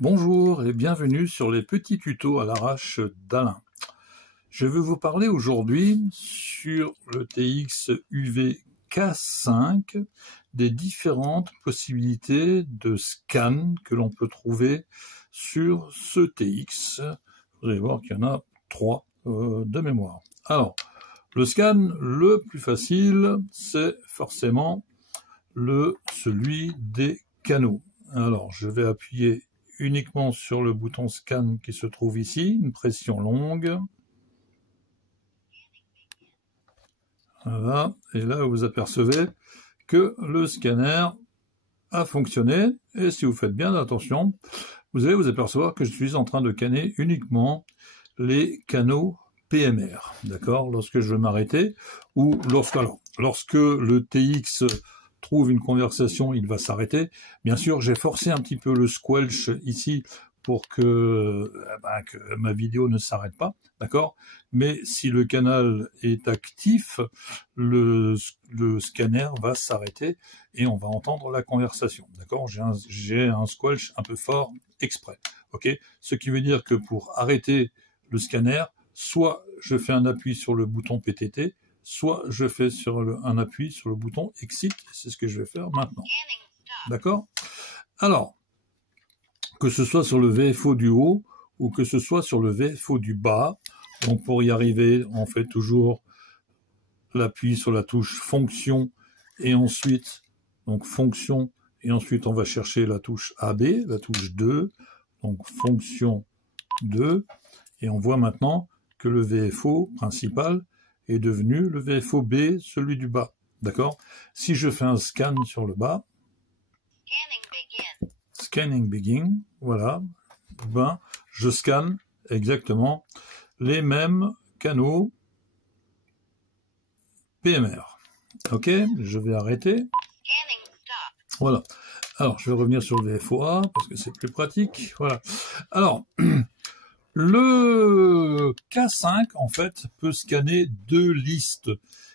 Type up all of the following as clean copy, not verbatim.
Bonjour et bienvenue sur les petits tutos à l'arrache d'Alain. Je vais vous parler aujourd'hui sur le TX UV K5 des différentes possibilités de scan que l'on peut trouver sur ce TX. Vous allez voir qu'il y en a 3 de mémoire. Alors, le scan le plus facile, c'est forcément celui des canaux. Alors, je vais appuyer uniquement sur le bouton scan qui se trouve ici, une pression longue. Voilà, et là vous apercevez que le scanner a fonctionné, et si vous faites bien attention, vous allez vous apercevoir que je suis en train de scanner uniquement les canaux PMR, d'accord, lorsque je veux m'arrêter, ou lorsque le TX trouve une conversation, il va s'arrêter. Bien sûr, j'ai forcé un petit peu le squelch ici pour que ma vidéo ne s'arrête pas, d'accord? Mais si le canal est actif, le scanner va s'arrêter et on va entendre la conversation, d'accord? J'ai un squelch un peu fort exprès, ok? Ce qui veut dire que pour arrêter le scanner, soit je fais un appui sur le bouton PTT, soit je fais un appui sur le bouton Exit, c'est ce que je vais faire maintenant. D'accord? Alors, que ce soit sur le VFO du haut ou que ce soit sur le VFO du bas, donc pour y arriver, on fait toujours l'appui sur la touche fonction et ensuite, donc fonction, et ensuite on va chercher la touche AB, la touche 2, donc fonction 2, et on voit maintenant que le VFO principal est devenu le VFO B, celui du bas. D'accord? Si je fais un scan sur le bas, Scanning Begin, voilà, ben, je scanne exactement les mêmes canaux PMR. Ok, je vais arrêter. Voilà. Alors, je vais revenir sur le VFOA parce que c'est plus pratique. Voilà. Alors, le K5, en fait, peut scanner 2 listes.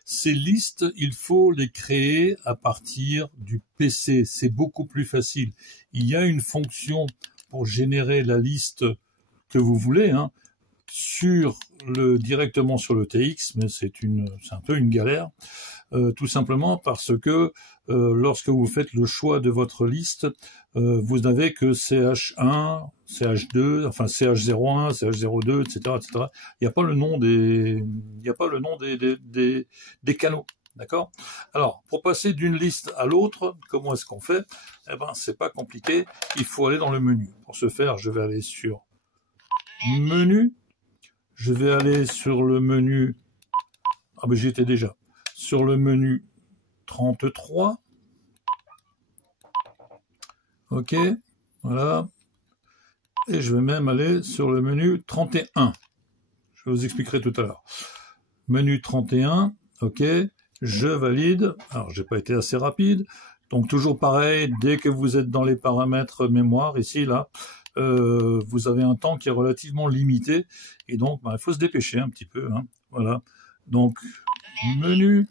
Ces listes, il faut les créer à partir du PC. C'est beaucoup plus facile. Il y a une fonction pour générer la liste que vous voulez, hein, directement sur le TX, mais c'est un peu une galère. Tout simplement parce que lorsque vous faites le choix de votre liste, vous n'avez que CH1, CH2, enfin CH01, CH02, etc., etc. Il n'y a pas le nom des canaux, d'accord? Alors, pour passer d'une liste à l'autre, comment est-ce qu'on fait? Eh ben, c'est pas compliqué. Il faut aller dans le menu. Pour ce faire, je vais aller sur Menu. Je vais aller sur le menu. Ah ben, j'y étais déjà. Sur le menu 33. Ok, voilà. Et je vais même aller sur le menu 31. Je vous expliquerai tout à l'heure. Menu 31, ok, je valide. Alors, j'ai pas été assez rapide. Donc, toujours pareil, dès que vous êtes dans les paramètres mémoire, ici, là, vous avez un temps qui est relativement limité. Et donc, il faut se dépêcher un petit peu. Hein, voilà. Donc, menu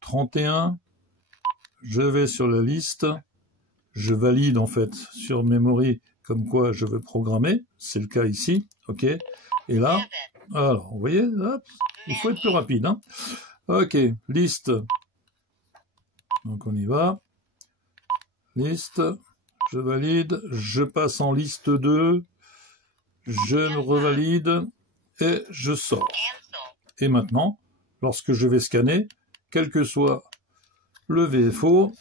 31, je vais sur la liste, je valide en fait sur memory comme quoi je veux programmer, c'est le cas ici, ok, et là, alors, vous voyez, hop, il faut être plus rapide, hein. Ok, liste, donc on y va, liste, je valide, je passe en liste 2, je revalide, et je sors. Et maintenant, lorsque je vais scanner, quel que soit le VFO,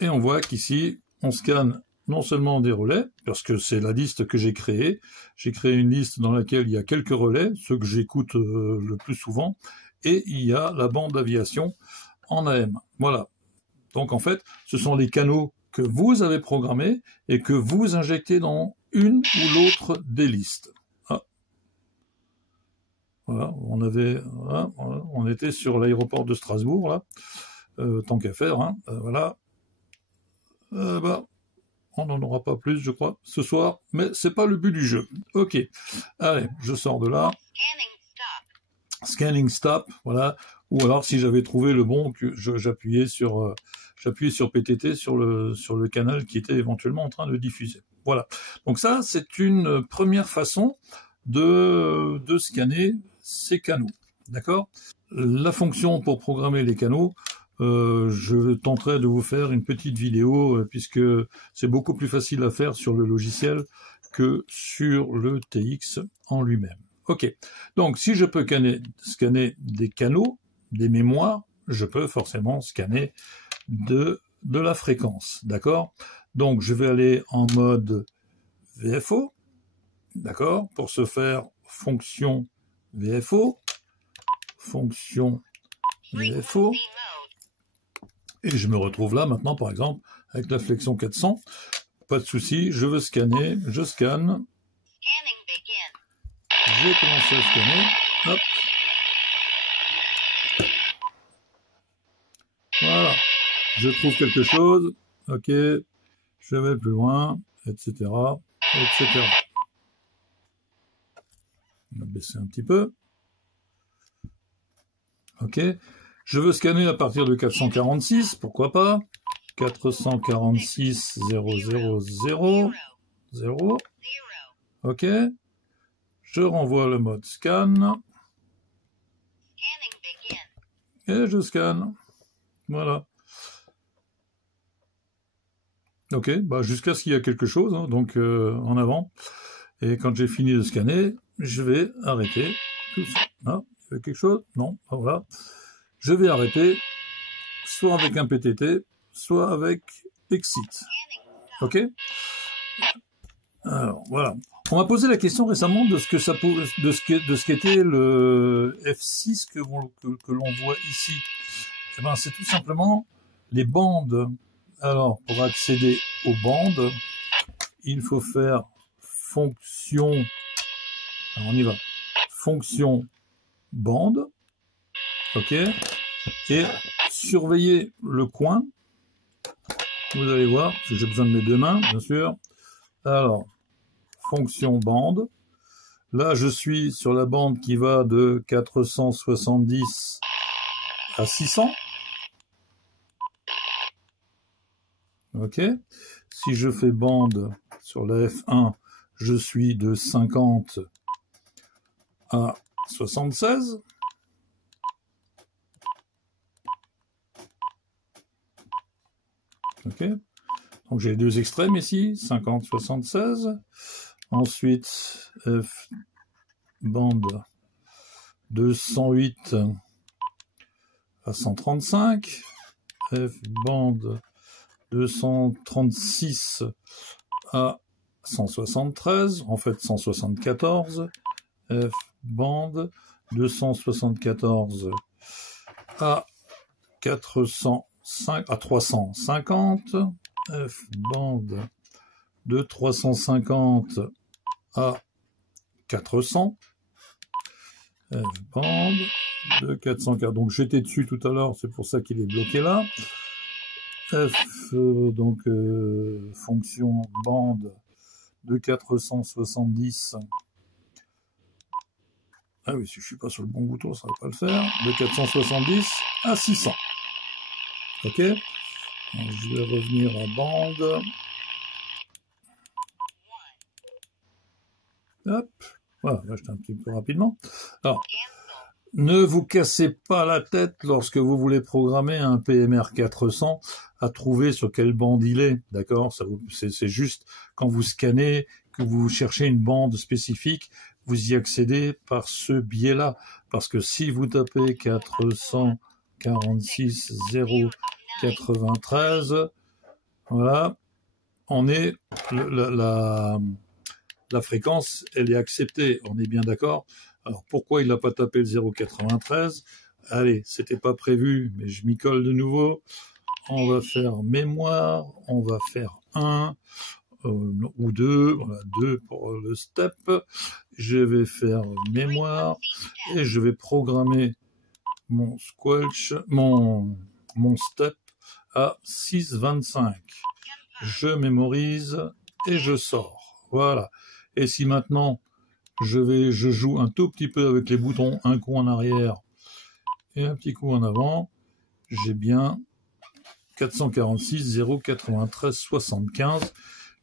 et on voit qu'ici, on scanne non seulement des relais, parce que c'est la liste que j'ai créée. J'ai créé une liste dans laquelle il y a quelques relais, ceux que j'écoute le plus souvent, et il y a la bande d'aviation en AM. Voilà. Donc en fait, ce sont les canaux que vous avez programmés et que vous injectez dans une ou l'autre des listes. Voilà, on était sur l'aéroport de Strasbourg, là, tant qu'à faire, hein, voilà. On n'en aura pas plus, je crois, ce soir, mais c'est pas le but du jeu. Ok, allez, je sors de là. Scanning stop, voilà. ou alors si j'avais trouvé le bon, j'appuyais sur PTT sur le canal qui était éventuellement en train de diffuser. Voilà. Donc ça, c'est une première façon de scanner ces canaux. D'accord? La fonction pour programmer les canaux, je tenterai de vous faire une petite vidéo puisque c'est beaucoup plus facile à faire sur le logiciel que sur le TX en lui-même. Ok, donc si je peux scanner des canaux, des mémoires, je peux forcément scanner de la fréquence, d'accord? Donc je vais aller en mode VFO, d'accord? Pour ce faire, fonction VFO, et je me retrouve là maintenant par exemple avec la flexion 400, pas de souci, je veux scanner, je scanne, j'ai commencé à scanner, hop, voilà, je trouve quelque chose, ok, je vais plus loin, etc., etc. On va baisser un petit peu, ok, je veux scanner à partir de 446, pourquoi pas, 446 000 0, ok, je renvoie le mode scan, et je scanne, voilà. Ok, bah jusqu'à ce qu'il y ait quelque chose, hein, donc en avant, et quand j'ai fini de scanner, je vais arrêter tout ça. Ah, il y a quelque chose? Non, voilà. Je vais arrêter, soit avec un PTT, soit avec Exit. Ok? Alors, voilà. On m'a posé la question récemment de ce qu'était le F6 que l'on voit ici. Eh ben, c'est tout simplement les bandes. Alors, pour accéder aux bandes, il faut faire fonction. Alors, on y va. Fonction bande. Ok. Et surveiller le coin. Vous allez voir, parce que j'ai besoin de mes deux mains, bien sûr. Alors, fonction bande. Là, je suis sur la bande qui va de 470 à 600. Ok. Si je fais bande sur la F1, je suis de 50 à 76. Ok. Donc j'ai les deux extrêmes ici, 50, 76. Ensuite, F bande de 108 à 135. F bande de 136 à 173, en fait 174. F bande de 174 à 350. F bande de 350 à 400. F bande de 440. Donc j'étais dessus tout à l'heure, c'est pour ça qu'il est bloqué là. F donc fonction bande de 470. Ah oui, si je suis pas sur le bon bouton, ça va pas le faire. De 470 à 600. Ok. Donc, je vais revenir à bande. Hop. Voilà, là j'étais un petit peu rapidement. Alors, ne vous cassez pas la tête lorsque vous voulez programmer un PMR 400 à trouver sur quelle bande il est, d'accord? C'est juste quand vous scannez, que vous cherchez une bande spécifique, vous y accédez par ce biais-là. Parce que si vous tapez 446 093, voilà, on est la fréquence, elle est acceptée, on est bien d'accord. Alors pourquoi il n'a pas tapé le 0,93? Allez, c'était pas prévu, mais je m'y colle de nouveau. On va faire mémoire, on va faire 1 ou 2, voilà, 2 pour le step. Je vais faire mémoire et je vais programmer mon squelch, mon step à 6,25. Je mémorise et je sors. Voilà. Et si maintenant je joue un tout petit peu avec les boutons, un coup en arrière et un petit coup en avant, j'ai bien 446 093 75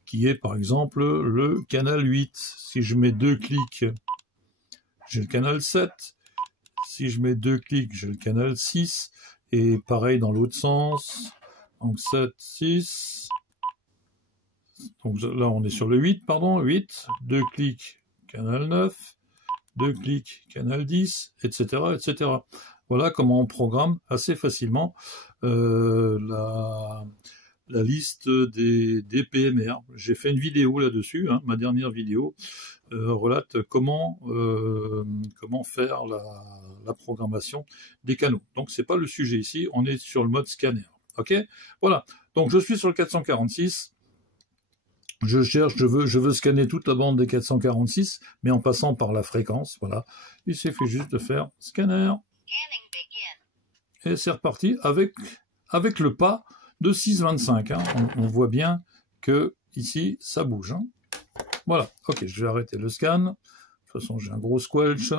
qui est par exemple le canal 8. Si je mets 2 clics, j'ai le canal 7. Si je mets 2 clics, j'ai le canal 6. Et pareil dans l'autre sens. Donc 7, 6. Donc là, on est sur le 8, pardon, 8. 2 clics, canal 9. 2 clics, canal 10, etc., etc. Voilà comment on programme assez facilement la liste des PMR. J'ai fait une vidéo là-dessus, hein, ma dernière vidéo relate comment faire la programmation des canaux. Donc c'est pas le sujet ici, on est sur le mode scanner. Ok, voilà. Donc je suis sur le 446. Je cherche, je veux scanner toute la bande des 446, mais en passant par la fréquence. Voilà. Il suffit juste de faire scanner. Et c'est reparti avec le pas de 6,25. Hein. On voit bien que ici, ça bouge. Hein. Voilà. Ok, je vais arrêter le scan. De toute façon, j'ai un gros squelch.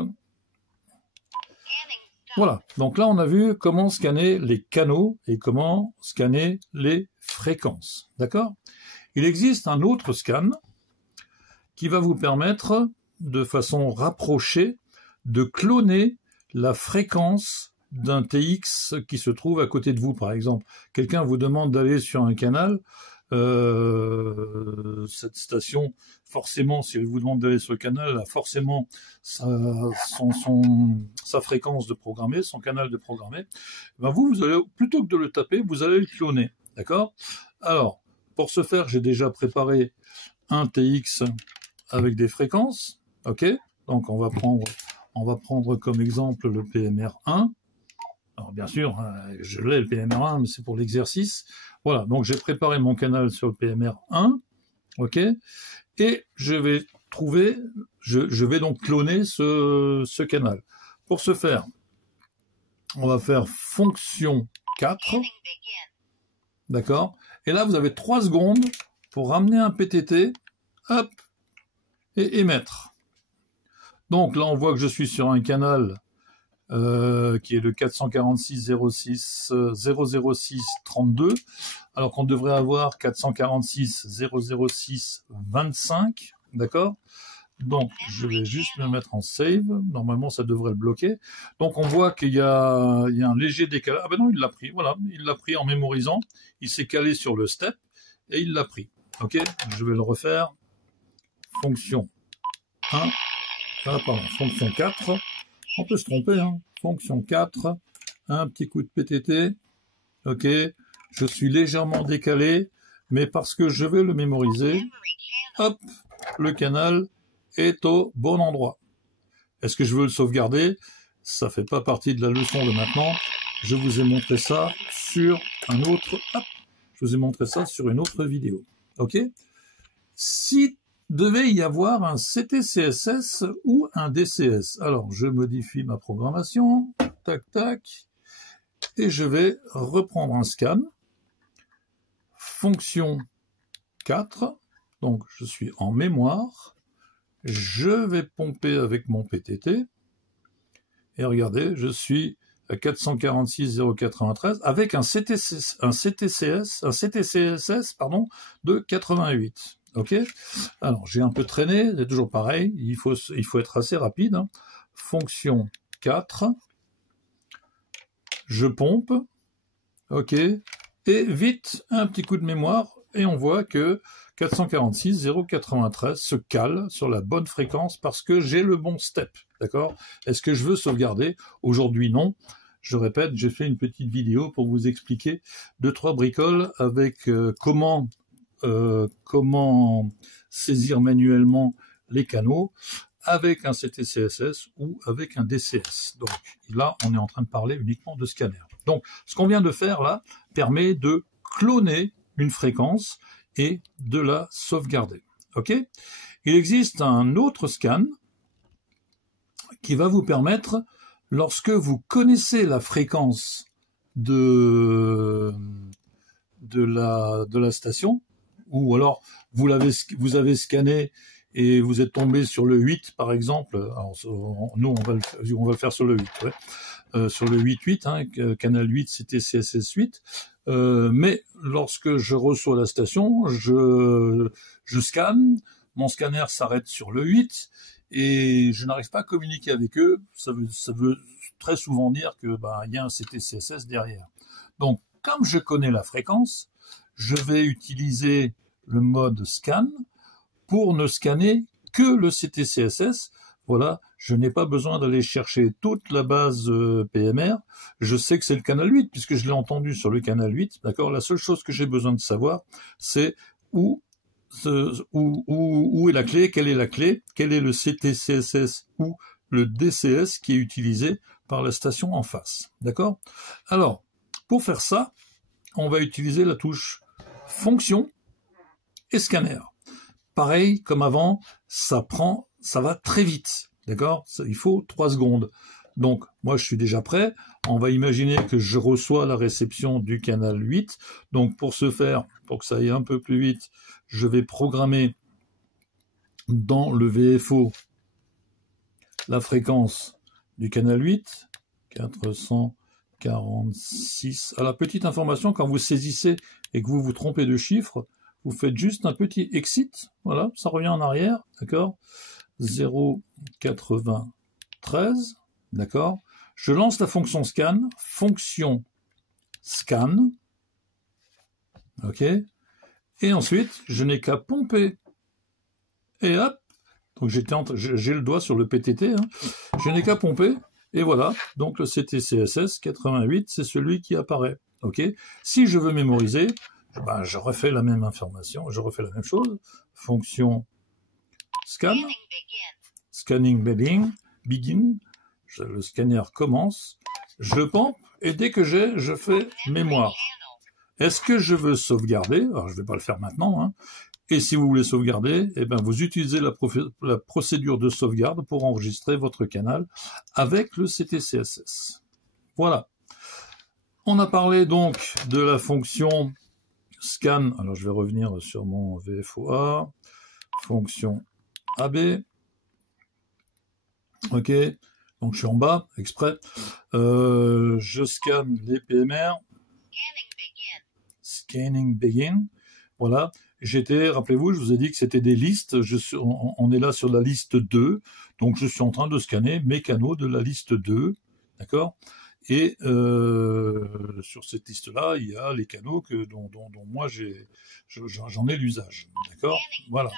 Voilà. Donc là, on a vu comment scanner les canaux et comment scanner les fréquences. D'accord ? Il existe un autre scan qui va vous permettre, de façon rapprochée, de cloner la fréquence d'un TX qui se trouve à côté de vous, par exemple. Quelqu'un vous demande d'aller sur un canal, cette station, forcément, si elle vous demande d'aller sur le canal, elle a forcément sa fréquence de programmer, son canal de programmer. Ben vous allez, plutôt que de le taper, vous allez le cloner. D'accord ? Alors, pour ce faire, j'ai déjà préparé un TX avec des fréquences. Ok, donc on va prendre comme exemple le PMR1. Alors bien sûr, je l'ai le PMR1, mais c'est pour l'exercice. Voilà, donc j'ai préparé mon canal sur le PMR1. Ok, et je vais donc cloner ce canal. Pour ce faire, on va faire fonction 4. D'accord ? Et là, vous avez 3 secondes pour ramener un PTT, hop, et émettre. Donc là, on voit que je suis sur un canal qui est le 446.006.32, alors qu'on devrait avoir 446.006.25, d'accord ? Donc, je vais juste me mettre en save. Normalement, ça devrait le bloquer. Donc, on voit qu'il y a un léger décalage. Ah ben non, il l'a pris. Voilà, il l'a pris en mémorisant. Il s'est calé sur le step et il l'a pris. Ok, je vais le refaire. Fonction 1. Ah, pardon, fonction 4. On peut se tromper, hein. Fonction 4. Un petit coup de PTT. Ok, je suis légèrement décalé, mais parce que je vais le mémoriser. Hop, le canal est au bon endroit. Est-ce que je veux le sauvegarder? Ça fait pas partie de la leçon de maintenant. Je vous ai montré ça sur un autre. Hop, je vous ai montré ça sur une autre vidéo. Ok? S'il devait y avoir un CTCSS ou un DCS, alors je modifie ma programmation. Tac tac. Et je vais reprendre un scan. Fonction 4. Donc je suis en mémoire. Je vais pomper avec mon PTT. Et regardez, je suis à 446.093 avec un CTCSS de 88. Ok. Alors j'ai un peu traîné, c'est toujours pareil. Il faut être assez rapide. Hein. Fonction 4. Je pompe. Ok. Et vite, un petit coup de mémoire. Et on voit que 446.093 se cale sur la bonne fréquence parce que j'ai le bon step. D'accord? Est-ce que je veux sauvegarder? Aujourd'hui, non. Je répète, j'ai fait une petite vidéo pour vous expliquer 2-3 bricoles avec comment saisir manuellement les canaux avec un CTCSS ou avec un DCS. Donc là, on est en train de parler uniquement de scanner. Donc, ce qu'on vient de faire là permet de cloner une fréquence et de la sauvegarder. Ok? Il existe un autre scan qui va vous permettre, lorsque vous connaissez la fréquence de la station, ou alors vous avez scanné et vous êtes tombé sur le 8 par exemple, alors, nous on va le faire sur le 8, ouais. sur le 8.8, hein, canal 8, c'était CSS 8. Mais lorsque je reçois la station, je scanne, mon scanner s'arrête sur le 8 et je n'arrive pas à communiquer avec eux. Ça veut très souvent dire que y a un CT-CSS derrière. Donc, comme je connais la fréquence, je vais utiliser le mode scan pour ne scanner que le CT-CSS. Voilà, je n'ai pas besoin d'aller chercher toute la base PMR. Je sais que c'est le canal 8 puisque je l'ai entendu sur le canal 8. D'accord. La seule chose que j'ai besoin de savoir, c'est où est la clé, quelle est la clé, quel est le CT-CSS ou le DCS qui est utilisé par la station en face. D'accord. Alors, pour faire ça, on va utiliser la touche fonction et scanner. Pareil, comme avant, ça va très vite, d'accord? Il faut 3 secondes. Donc, moi, je suis déjà prêt. On va imaginer que je reçois la réception du canal 8. Donc, pour ce faire, pour que ça aille un peu plus vite, je vais programmer dans le VFO la fréquence du canal 8, 446. Alors, petite information, quand vous saisissez et que vous vous trompez de chiffre, vous faites juste un petit exit, voilà, ça revient en arrière, d'accord, 0,93, d'accord. Je lance la fonction scan, ok, et ensuite, je n'ai qu'à pomper, et hop, donc j'ai le doigt sur le PTT, hein. Je n'ai qu'à pomper, et voilà, donc le CT-CSS 88, c'est celui qui apparaît, ok. Si je veux mémoriser, je refais la même information, je refais la même chose, fonction scan, scanning begin, le scanner commence, je pompe, et dès que je fais mémoire. Est-ce que je veux sauvegarder? Alors je ne vais pas le faire maintenant, hein. Et si vous voulez sauvegarder, vous utilisez la procédure de sauvegarde pour enregistrer votre canal avec le CT-CSS. Voilà. On a parlé donc de la fonction scan, alors je vais revenir sur mon VFOA, fonction AB, ok, donc je suis en bas, exprès, je scanne les PMR, scanning begin, voilà, rappelez-vous, je vous ai dit que c'était des listes, on est là sur la liste 2, donc je suis en train de scanner mes canaux de la liste 2, d'accord. Et sur cette liste-là, il y a les canaux dont moi j'en ai l'usage, d'accord. Voilà.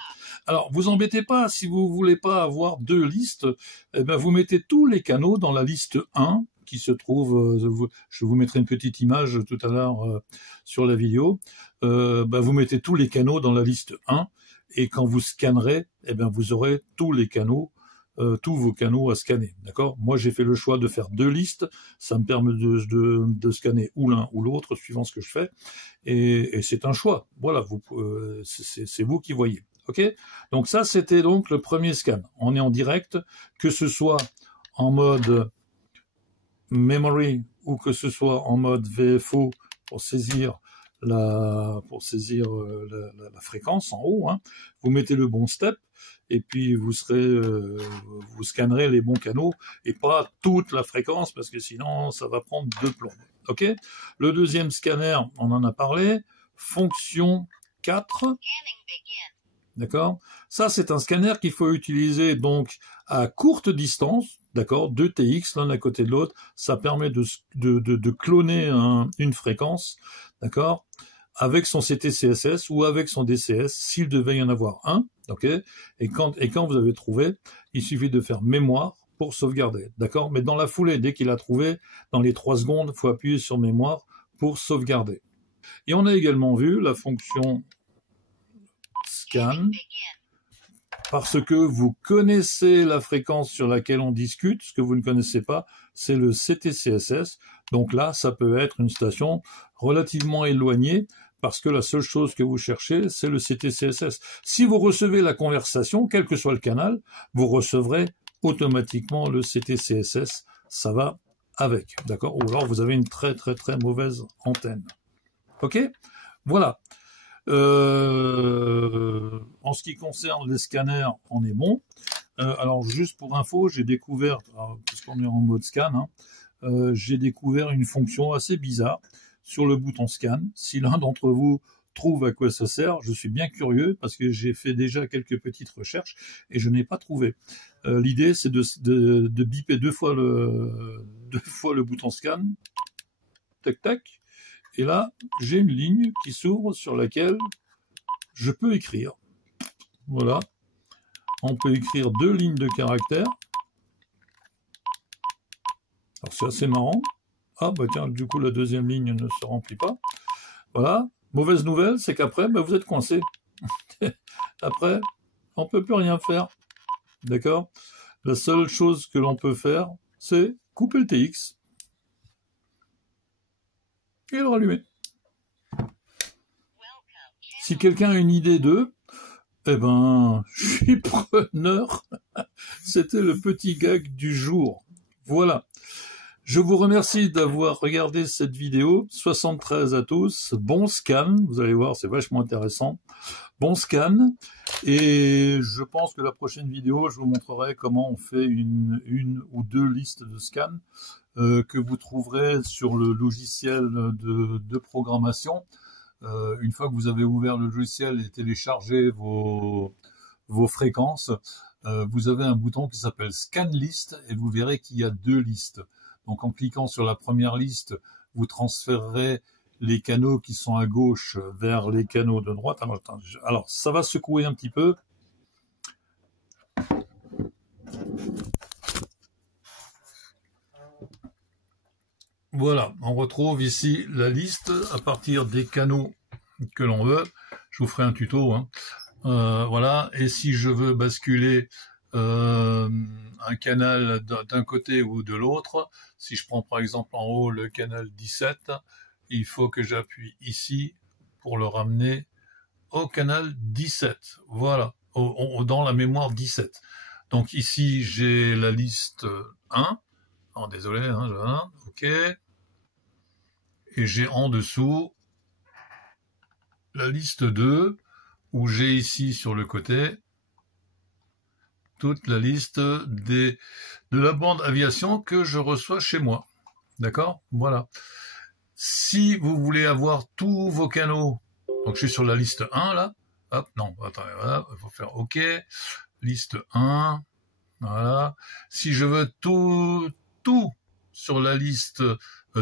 Alors, vous embêtez pas, si vous voulez pas avoir 2 listes, vous mettez tous les canaux dans la liste 1 qui se trouve. Je vous mettrai une petite image tout à l'heure sur la vidéo. Vous mettez tous les canaux dans la liste 1 et quand vous scannerez, vous aurez tous les canaux. Tous vos canaux à scanner, d'accord. Moi, j'ai fait le choix de faire 2 listes, ça me permet de scanner ou l'un ou l'autre, suivant ce que je fais, et c'est un choix, voilà, c'est vous qui voyez, ok. Donc ça, c'était donc le premier scan, on est en direct, que ce soit en mode memory, ou que ce soit en mode VFO, pour saisir la fréquence en haut, hein. Vous mettez le bon step, et puis vous scannerez les bons canaux et pas toute la fréquence parce que sinon ça va prendre 2 plombs. Ok. Le deuxième scanner, on en a parlé, fonction 4. D'accord. Ça c'est un scanner qu'il faut utiliser donc à courte distance. D'accord, 2 TX l'un à côté de l'autre, ça permet de cloner une fréquence, d'accord, avec son CT-CSS ou avec son DCS, s'il devait y en avoir un, ok, et quand vous avez trouvé, il suffit de faire mémoire pour sauvegarder, d'accord, mais dans la foulée, dès qu'il a trouvé, dans les 3 secondes, il faut appuyer sur mémoire pour sauvegarder. Et on a également vu la fonction scan, parce que vous connaissez la fréquence sur laquelle on discute. Ce que vous ne connaissez pas, c'est le CT-CSS. Donc là, ça peut être une station relativement éloignée, parce que la seule chose que vous cherchez, c'est le CT-CSS. Si vous recevez la conversation, quel que soit le canal, vous recevrez automatiquement le CT-CSS. Ça va avec, d'accord? Ou alors vous avez une très très très mauvaise antenne. Ok? Voilà. En ce qui concerne les scanners, on est bon. Alors juste pour info, j'ai découvert, puisqu'on est en mode scan, hein, j'ai découvert une fonction assez bizarre sur le bouton scan. Si l'un d'entre vous trouve à quoi ça sert, je suis bien curieux parce que j'ai fait déjà quelques petites recherches et je n'ai pas trouvé. L'idée, c'est de biper deux fois le bouton scan, tac tac, et là j'ai une ligne qui s'ouvre sur laquelle je peux écrire. Voilà, on peut écrire 2 lignes de caractères. Alors c'est assez marrant. Ah bah tiens, du coup la deuxième ligne ne se remplit pas. Voilà. Mauvaise nouvelle, c'est qu'après, bah, vous êtes coincé. Après, on peut plus rien faire. D'accord? La seule chose que l'on peut faire, c'est couper le TX et le rallumer. Si quelqu'un a une idée d'eux, eh ben, je suis preneur. C'était le petit gag du jour. Voilà. Je vous remercie d'avoir regardé cette vidéo. 73 à tous. Bon scan. Vous allez voir, c'est vachement intéressant. Bon scan. Et je pense que la prochaine vidéo, je vous montrerai comment on fait une ou deux listes de scans que vous trouverez sur le logiciel de programmation. Une fois que vous avez ouvert le logiciel et téléchargé vos fréquences, vous avez un bouton qui s'appelle Scan List et vous verrez qu'il y a 2 listes. Donc en cliquant sur la première liste, vous transférerez les canaux qui sont à gauche vers les canaux de droite. Alors ça va secouer un petit peu. Voilà, on retrouve ici la liste à partir des canaux que l'on veut. Je vous ferai un tuto, hein. Voilà, et si je veux basculer un canal d'un côté ou de l'autre, si je prends par exemple en haut le canal 17, il faut que j'appuie ici pour le ramener au canal 17. Voilà, dans la mémoire 17. Donc ici j'ai la liste 1. Oh, désolé, hein, ok. Et j'ai en dessous la liste 2, où j'ai ici sur le côté toute la liste de la bande aviation que je reçois chez moi. D'accord? Voilà. Si vous voulez avoir tous vos canaux, donc je suis sur la liste 1 là, hop, non, attendez, voilà, il faut faire OK, liste 1, voilà. Si je veux tout sur la liste,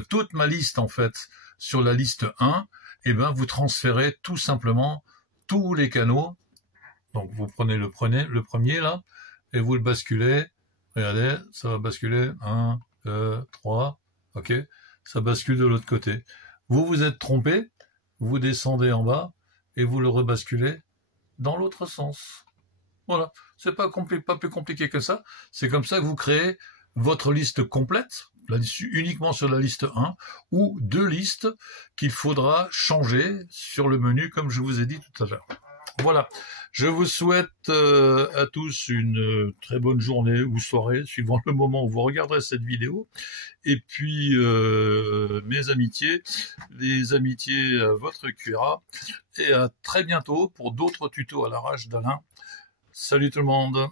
toute ma liste en fait, sur la liste 1, eh ben vous transférez tout simplement tous les canaux. Donc vous prenez le premier là, et vous le basculez. Regardez, ça va basculer. 1, 2, 3. Ok, ça bascule de l'autre côté. Vous vous êtes trompé, vous descendez en bas et vous le rebasculez dans l'autre sens. Voilà, c'est pas plus compliqué que ça. C'est comme ça que vous créez votre liste complète, uniquement sur la liste 1, ou 2 listes qu'il faudra changer sur le menu, comme je vous ai dit tout à l'heure. Voilà, je vous souhaite à tous une très bonne journée ou soirée, suivant le moment où vous regarderez cette vidéo. Et puis, mes amitiés, les amitiés à votre cuira. Et à très bientôt pour d'autres tutos à l'arrache d'Alain. Salut tout le monde!